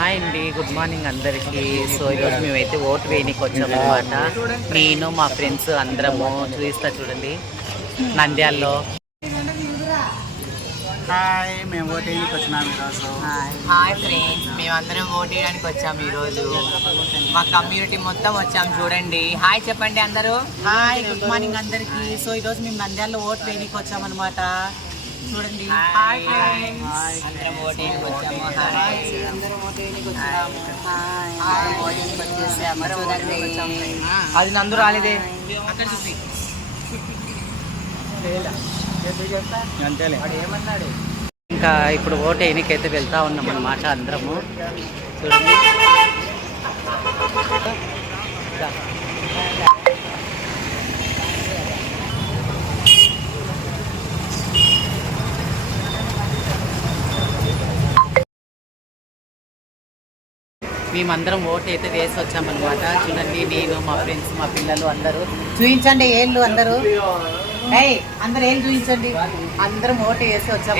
Hi అండి good morning అందరికీ. So ఈరోజు మేమైతే ఓటు వేయనికి వచ్చాము అనమాట నేను మా ఫ్రెండ్స్ అందరము చూపిస్తా చూడండి. నంద్యాల్లో. హాయ్ మేము ఓటేనికి వచ్చినాం ఈరోజు. హాయ్. ఫ్రెండ్స్ మేమందరం ఓట్ వేయడానికి వచ్చాము ఈరోజు. మా కమ్యూనిటీ మొత్తం వచ్చాం చూడండి. హాయ్ చెప్పండి అందరూ. హాయ్ గుడ్ మార్నింగ్ అందరికీ. సో ఈరోజు మేము నంద్యాలలో ఓటు వేయనికి వచ్చామన్నమాట. చూడండి. హాయ్. ఫ్రెండ్స్. అందరం ఓట్ వేయడానికి వచ్చాము. హాయ్. అది నందు రాలేదే అంతేలే. ఇంకా ఇప్పుడు ఓటు వేయనికైతే వెళ్తా ఉన్నాం అన్నమాట అందరము. చూడండి మేమందరం ఓటు అయితే వేసి వచ్చామన్నమాట చూడండి నేను మా ఫ్రెండ్స్ మా పిల్లలు అందరూ. చూపించండి ఏళ్ళు అందరూ. ఏయ్ అందరు ఏళ్ళు చూపించండి అందరం ఓటు వేసి. వచ్చాము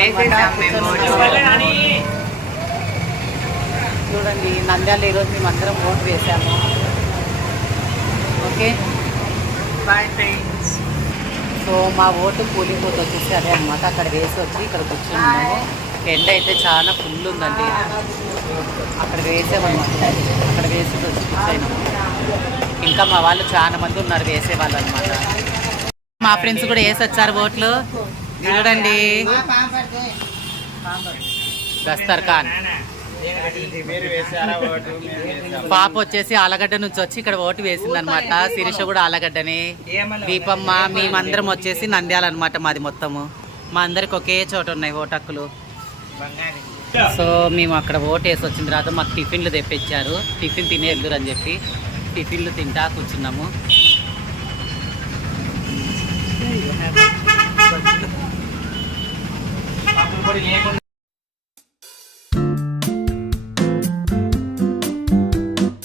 చూడండి నంద్యాల ఈరోజు మేము అందరం ఓటు వేసాము. ఓకే? బాయ్ ఫ్రెండ్స్ సో మా ఓటు కూలింగ్ బూత్ వచ్చేసి అదే అనమాట అక్కడ వేసి వచ్చి ఇక్కడికి వచ్చినాము ఎండ అయితే చాలా ఫుల్ ఉందండి. అక్కడ అక్కడ వేసి వచ్చి ఇంకా మా వాళ్ళు చాలా మంది ఉన్నారు వేసే వాళ్ళు అనమాట మా ఫ్రెండ్స్ కూడా వేసి వచ్చారు ఓట్లు. చూడండి దస్తర్ ఖాన్. పాప వచ్చేసి ఆలగడ్డ నుంచి వచ్చి ఇక్కడ ఓటు వేసింది అనమాట శిరీష కూడా ఆలగడ్డనే. దీపమ్మ మేమందరం వచ్చేసి నంద్యాలన్నమాట మాది మొత్తము. మా అందరికి ఒకే చోట ఉన్నాయి ఓటక్కులు సో మేము అక్కడ ఓటు వేసి వచ్చిన తర్వాత మాకు టిఫిన్లు తెప్పించారు. టిఫిన్ తినే వెళ్దురు అని చెప్పి టిఫిన్లు తింటా కూర్చున్నాము.